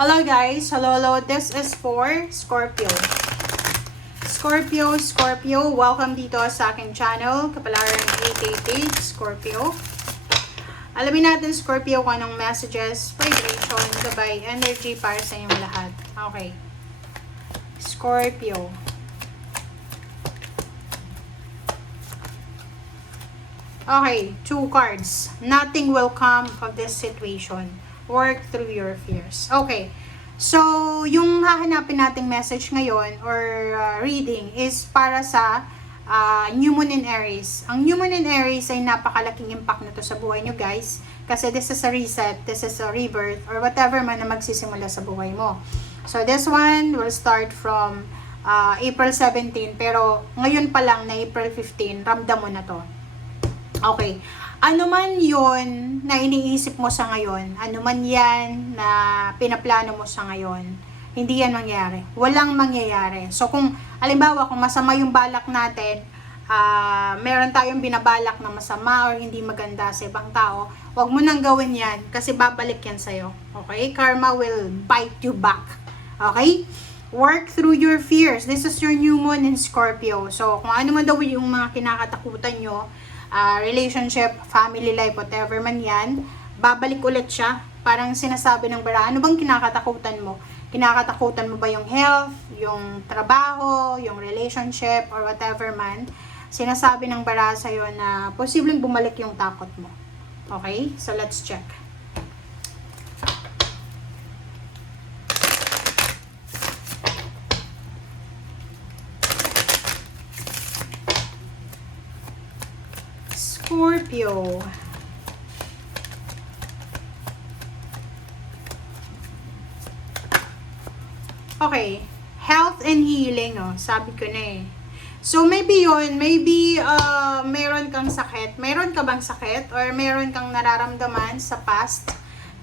Hello guys, hello. This is for Scorpio. Scorpio, welcome dito sa aking channel, Kapalaran 888 Scorpio. Alamin natin Scorpio kung anong messages, vibration, gabay, energy para sa inyong lahat. Okay. Scorpio. Okay, 2 cards. Nothing will come of this situation. Work through your fears. Okay. So, yung hahanapin nating message ngayon or reading is para sa New Moon in Aries. Ang New Moon in Aries ay napakalaking impact nito sa buhay nyo guys. Kasi this is a reset, this is a rebirth, or whatever man na magsisimula sa buhay mo. So, this one will start from April 17. Pero, ngayon pa lang na April 15, ramdam mo na to. Okay. Ano man yon na iniisip mo sa ngayon, ano man yan na pinaplano mo sa ngayon, hindi yan mangyayari. Walang mangyayari. So kung, halimbawa, kung masama yung balak natin, meron tayong binabalak na masama or hindi maganda sa ibang tao, wag mo nang gawin yan kasi babalik yan sa'yo. Okay? Karma will bite you back. Okay? Work through your fears. This is your new moon in Scorpio. So kung ano man daw yung mga kinakatakutan nyo, relationship, family life, whatever man yan, babalik ulit siya. Parang sinasabi ng bara, ano bang kinakatakutan mo? Kinakatakutan mo ba yung health, yung trabaho, yung relationship, or whatever man? Sinasabi ng bara sa'yo na posibleng bumalik yung takot mo. Okay? So, let's check. Scorpio. Okay. Health and healing, oh. Sabi ko na eh. So, maybe yun. Maybe, meron kang sakit. Meron ka bang sakit? Or meron kang nararamdaman sa past?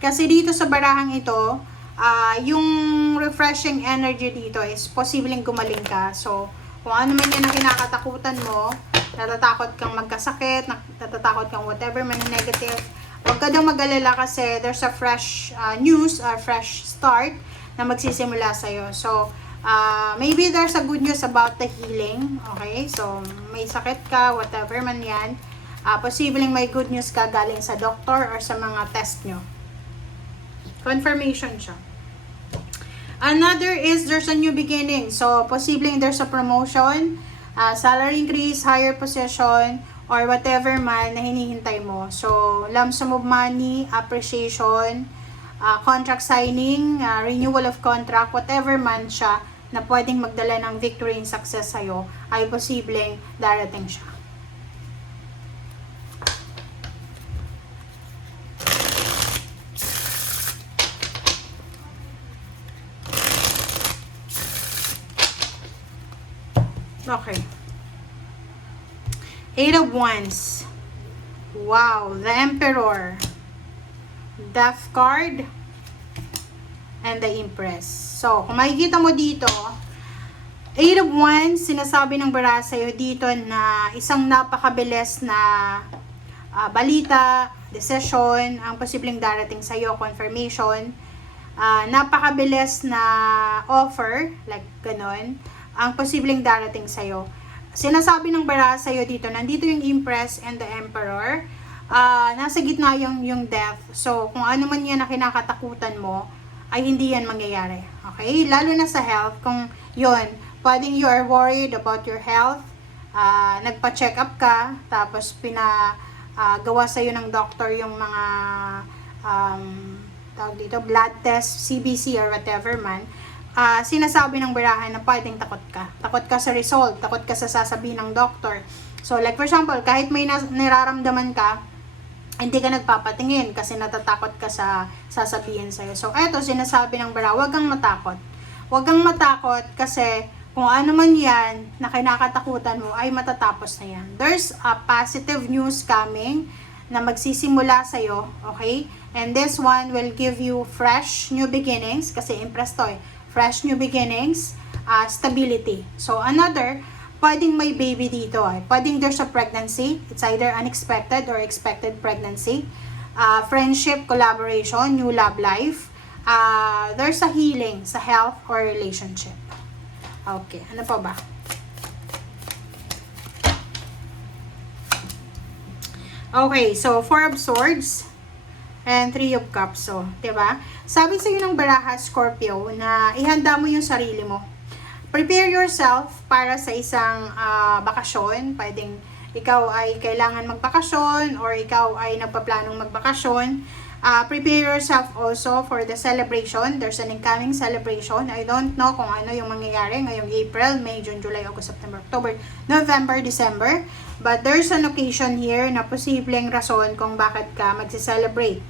Kasi dito sa barahang ito, yung refreshing energy dito is posibleng gumaling ka. So, kung ano man yan ang kinakatakutan mo, natatakot kang magkasakit, natatakot kang whatever man negative, huwag ka daw mag-alala kasi there's a fresh news, a fresh start na magsisimula sa'yo. So, maybe there's a good news about the healing. Okay? So, may sakit ka, whatever man yan, posibleng may good news ka galing sa doctor or sa mga test nyo. Confirmation siya. Another is there's a new beginning. So, posibleng there's a promotion, salary increase, higher position, or whatever man na hinihintay mo. So, lump sum of money, appreciation, contract signing, renewal of contract, whatever man siya na pwedeng magdala ng victory and success sa'yo, ay posibleng darating siya. Okay. 8 of Wands. Wow. The Emperor. Death card. And the Empress. So, kung makikita mo dito, 8 of Wands, sinasabi ng bara sa'yo dito na isang napakabilis na balita, decision, ang posibleng darating sa'yo, confirmation, napakabilis na offer, like ganon, ang posibleng darating sa'yo. Sinasabi ng bara sa'yo dito, nandito yung Empress and the Emperor, nasa gitna yung death. So, kung ano man yan na kinakatakutan mo, ay hindi yan mangyayari. Okay? Lalo na sa health, kung yun, pwedeng you are worried about your health, nagpa-check up ka, tapos gawa sa'yo ng doctor yung mga tawag dito, blood test, CBC or whatever man, sinasabi ng barahan na pwedeng takot ka. Takot ka sa result, takot ka sa sasabihin ng doctor. So, like for example, kahit may nararamdaman ka, hindi ka nagpapatingin kasi natatakot ka sa sasabihin sa'yo. So, eto, sinasabi ng bara, huwag kang matakot. Huwag kang matakot kasi kung ano man yan na kinakatakutan mo ay matatapos na yan. There's a positive news coming na magsisimula sa'yo, okay? And this one will give you fresh new beginnings kasi impressed to eh. Fresh new beginnings, stability. So, another, pwedeng may baby dito ay. Pwedeng there's a pregnancy. It's either unexpected or expected pregnancy. Friendship, collaboration, new love life. there's a healing sa health or relationship. Okay, ano pa ba? Okay, so 4 of Swords and 3 of Cups. So, diba? Sabi sa iyo ng baraha, Scorpio, na ihanda mo yung sarili mo. Prepare yourself para sa isang bakasyon. Pwedeng ikaw ay kailangan magbakasyon or ikaw ay nagpaplanong magbakasyon. Prepare yourself also for the celebration. There's an incoming celebration. I don't know kung ano yung mangyayari ngayong April, May, June, July, August, September, October, November, December. But there's an occasion here na posibleng rason kung bakit ka magsi-celebrate.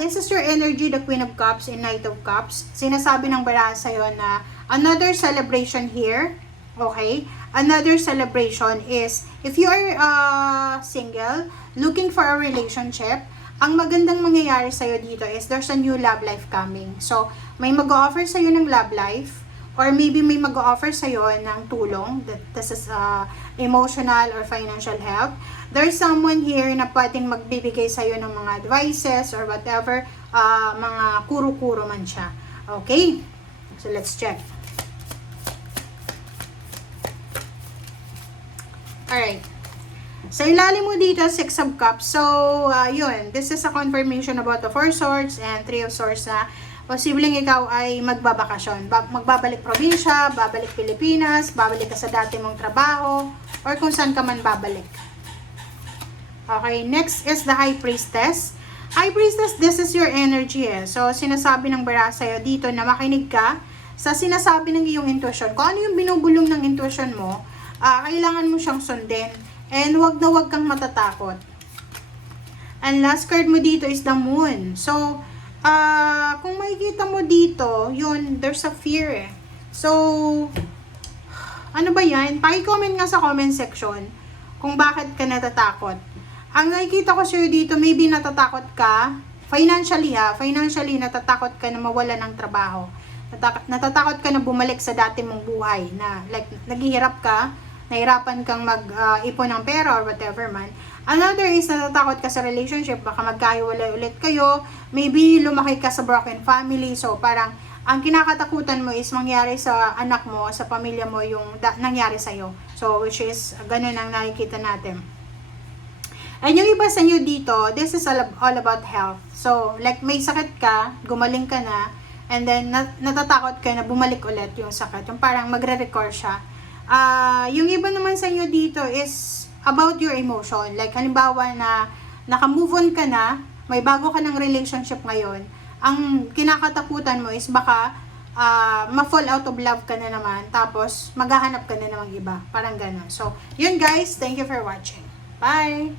This is your energy, the Queen of Cups and Knight of Cups. Sinasabi ng baraha sa'yo na another celebration here. Okay? Another celebration is, if you are single, looking for a relationship, ang magandang mangyayari sa'yo dito is there's a new love life coming. So, may mag-offer sa'yo ng love life, or maybe may mag-offer sa'yo ng tulong, that this is emotional or financial help. There's someone here na pwedeng magbibigay sa'yo ng mga advices or whatever, mga kuro-kuro man siya. Okay? So, let's check. Alright. Sa ilalim mo dito, 6 of Cups. So, yun. This is a confirmation about the 4 Swords and 3 of Swords na posibleng ikaw ay magbabakasyon. Magbabalik probinsya, babalik Pilipinas, babalik ka sa dati mong trabaho, or kung saan ka man babalik. Okay, next is the High Priestess. High Priestess, this is your energy eh. So, sinasabi ng baraha sa'yo dito na makinig ka sa sinasabi ng iyong intuition. Kung ano yung binubulong ng intuition mo, kailangan mo siyang sundin. And wag na wag kang matatakot. And last card mo dito is the Moon. So, kung makikita mo dito, yun, there's a fear eh. So, ano ba yan? Paki-comment nga sa comment section kung bakit ka natatakot. Ang nakikita ko sa'yo dito, maybe natatakot ka, financially natatakot ka na mawala ng trabaho. Natatakot ka na bumalik sa dati mong buhay, na like, naghihirap ka, nahirapan kang mag-ipon ng pera or whatever man. Another is natatakot ka sa relationship, baka magkahiwalay ulit kayo, maybe lumaki ka sa broken family, so parang ang kinakatakutan mo is mangyari sa anak mo, sa pamilya mo yung nangyari sa'yo. So, which is, ganun ang nakikita natin. And yung iba sa inyo dito, this is all about health. So, like may sakit ka, gumaling ka na, and then natatakot ka na bumalik ulit yung sakit. Yung parang magre-recur siya. Yung iba naman sa inyo dito is about your emotion. Like, halimbawa na naka-move on ka na, may bago ka ng relationship ngayon, ang kinakatakutan mo is baka ma-fall out of love ka na naman, tapos maghahanap ka na namang iba. Parang gano'n. So, yun guys. Thank you for watching. Bye!